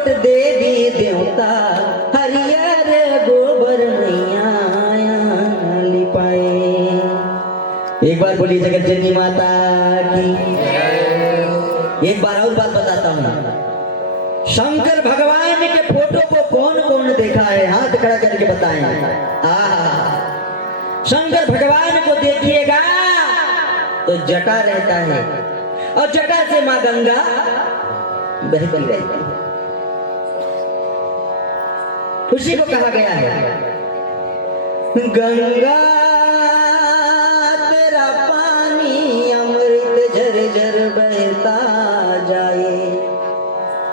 लोट देवी देवता हरियर गोबर मैया लिपाए। एक बार बोलिए जगत जननी माता की। एक बार और बात बताता हूँ, शंकर भगवान के फोटो को कौन कौन देखा है, हाथ खड़ा करके बताएं। शंकर भगवान को देखिएगा तो जटा रहता है और जटा से मां गंगा बहती रहती है। उसी को कहा गया है गंगा तेरा पानी अमृत झरझर बहता जाए।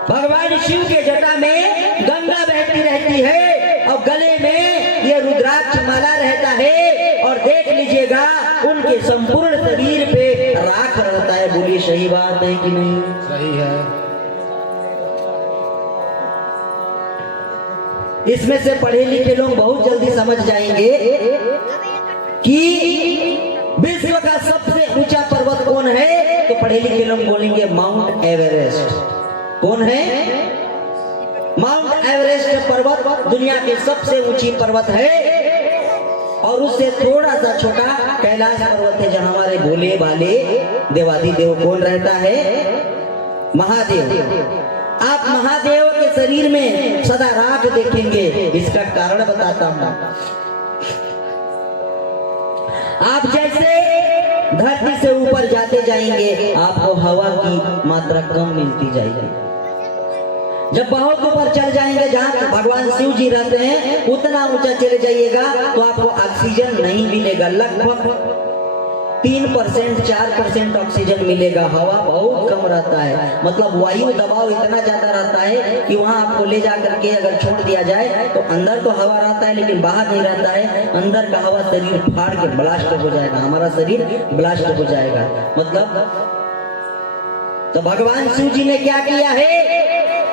भगवान शिव के जटा में गंगा बहती रहती है और गले में ये रुद्राक्ष माला रहता है और देख लीजिएगा उनके संपूर्ण शरीर पे राख रहता है। बोलिए सही बात है कि नहीं? सही है। इसमें से पढ़े लिखे लोग बहुत जल्दी समझ जाएंगे कि विश्व का सबसे ऊंचा पर्वत कौन है, तो पढ़े लिखे लोग बोलेंगे माउंट एवरेस्ट। कौन है? माउंट एवरेस्ट पर्वत दुनिया की सबसे ऊंची पर्वत है और उससे थोड़ा सा छोटा कैलाश पर्वत है जहां हमारे भोले भाले देवाधिदेव कौन रहता है? महादेव। आप महादेव के शरीर में सदा राख देखेंगे, इसका कारण बताता हूं। आप जैसे धरती से ऊपर जाते जाएंगे आपको हवा की मात्रा कम मिलती जाएगी। जब बहुत ऊपर चल जाएंगे जहां भगवान शिव जी रहते हैं उतना ऊंचा चले जाइएगा तो आपको ऑक्सीजन नहीं मिलेगा। लगभग 3% 4% ऑक्सीजन मिलेगा। हवा बहुत कम रहता है, मतलब वायु दबाव इतना ज्यादा रहता है कि वहां आपको ले जा करके अगर छोड़ दिया जाए तो अंदर तो हवा रहता है लेकिन बाहर नहीं रहता है। अंदर का हवा शरीर फाड़ के ब्लास्ट हो जाएगा, हमारा शरीर ब्लास्ट हो जाएगा। मतलब तो भगवान शिव जी ने क्या किया है?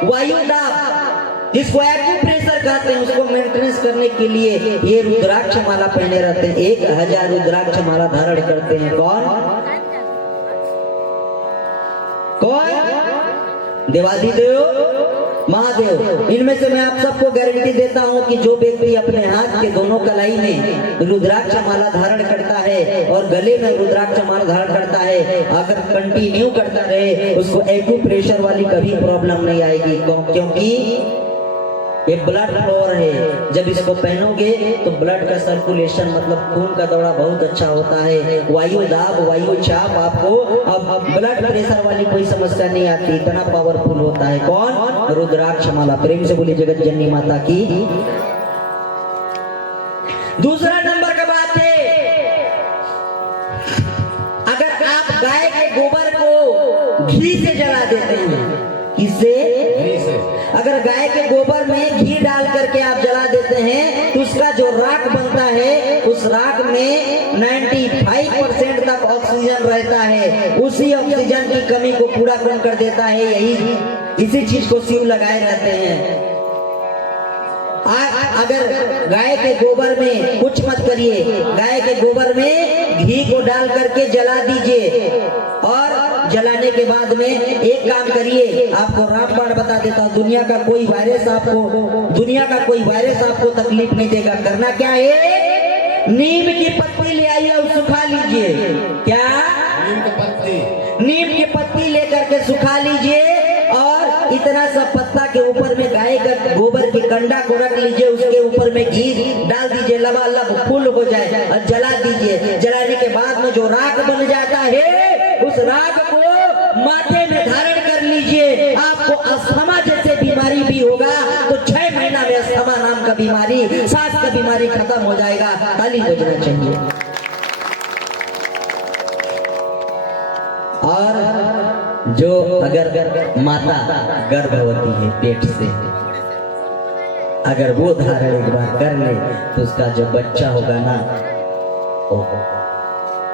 वायु दाब जिसको एक्यूप्रेशर कहते हैं उसको मेंटेनेंस करने के लिए ये रुद्राक्ष माला पहने रहते हैं। 1000 रुद्राक्ष माला धारण करते हैं। कौन कौन? देवाधिदेव महादेव। इनमें से मैं आप सबको गारंटी देता हूं कि जो व्यक्ति अपने हाथ के दोनों कलाई में रुद्राक्ष माला धारण करता है और गले में रुद्राक्ष माला धारण करता है, अगर कंटिन्यू करता रहे उसको एक्यूप्रेशर वाली कभी प्रॉब्लम नहीं आएगी, क्योंकि ये ब्लड फ्लोर है। जब इसको पहनोगे तो ब्लड का सर्कुलेशन मतलब खून का दौरा बहुत अच्छा होता है। वायु दाब वायु चाप आपको अब ब्लड प्रेशर वाली कोई समस्या नहीं आती, इतना पावरफुल होता है। कौन? रुद्राक्ष माला। प्रेम से बोलिए जगत जननी माता की। दूसरा नंबर का बात है, अगर आप गाय के गोबर को घी से जला देते हैं, किससे? घी से। अगर गाय के गोबर में घी डाल करके आप जला देते हैं तो उसका जो राख बनता है उस राख में 95% तक ऑक्सीजन रहता है। उसी ऑक्सीजन की कमी को पूरा कर देता है। यही इसी चीज को शिव लगाए रहते हैं। अगर गाय के गोबर में कुछ मत करिए, गाय के गोबर में घी को डाल करके जला दीजिए और जलाने के बाद में एक काम करिए, आपको रामबाण बता देता हूँ, दुनिया का कोई वायरस आपको तकलीफ नहीं देगा। करना क्या है? नीम की पत्ती ले आइए और सुखा लीजिए। क्या? नीम की पत्ती लेकर के सुखा लीजिए और इतना सा पत्ता के ऊपर में गाय का गोबर की कंडा को रख लीजिए, उसके ऊपर में घी डाल दीजिए, लबालब फुल हो जाए और जला दीजिए। जलाने के बाद में जो राख बन जाता है उस राख को माथे में धारण कर लीजिए। आपको अस्थमा जैसे बीमारी भी होगा तो 6 महीना में अस्थमा नाम का बीमारी, सांस का बीमारी खत्म हो जाएगा। ताली बजना चाहिए। और जो अगर माता गर्भवती है पेट से, अगर वो धारण एक बार कर ले तो उसका जो बच्चा होगा ना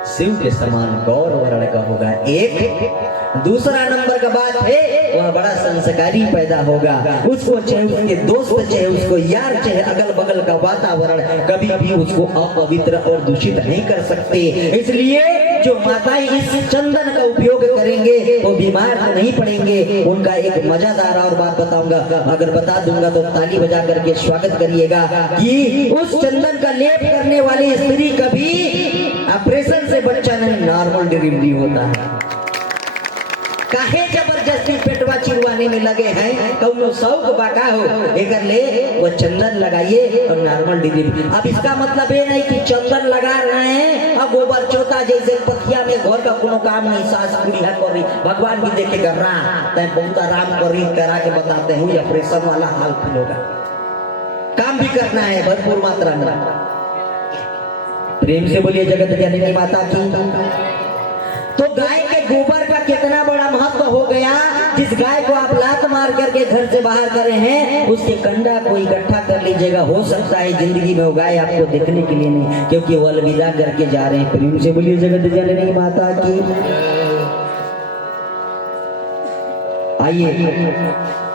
शिव के समान गौर वर्ण का होगा। एक दूसरा नंबर का बात है, वह बड़ा संस्कारी पैदा होगा। उसको चाहे उसके दोस्त, चाहे उसको यार, चाहे अगल बगल का वातावरण कभी भी उसको अपवित्र और दूषित नहीं कर सकते। इसलिए जो माताएं इस चंदन का उपयोग करेंगे वो बीमार तो नहीं पड़ेंगे। उनका एक मजेदार और बात बताऊंगा, अगर बता दूंगा तो ताली बजा करके स्वागत करिएगा कि उस चंदन का लेप करने वाली स्त्री कभी ऑपरेशन से बच्चा नहीं, नॉर्मल डिलीवरी होता है। काहे जबरदस्ती पेटवा चिरवाने में लगे हैं, कौनो शौक बाका हो एकर ले वो चंदन लगाइए और नॉर्मल डिलीवरी। अब इसका मतलब ये नहीं कि चंदन लगा रहे हैं और गोबर चौथा जैसे पथिया में घर का कोनो काम नहीं, सास बुढ़िया करी, भगवान भी देखे कर रहा तय बहुत आराम करी करा के बताते हैं ऑपरेशन वाला हाल फिर होगा। काम भी करना है भरपूर मात्रा में। प्रेम से बोलिए जगत जननी माता की। तो गाय के गोबर का कितना बड़ा महत्व हो गया। जिस गाय को आप लात मार करके घर से बाहर करे हैं, उसके कंडा को इकट्ठा कर लीजिएगा। हो सकता है जिंदगी में वो गाय आपको देखने के लिए नहीं, क्योंकि वो अलविदा करके जा रहे हैं। प्रेम से बोलिए जगत जननी माता की। आइए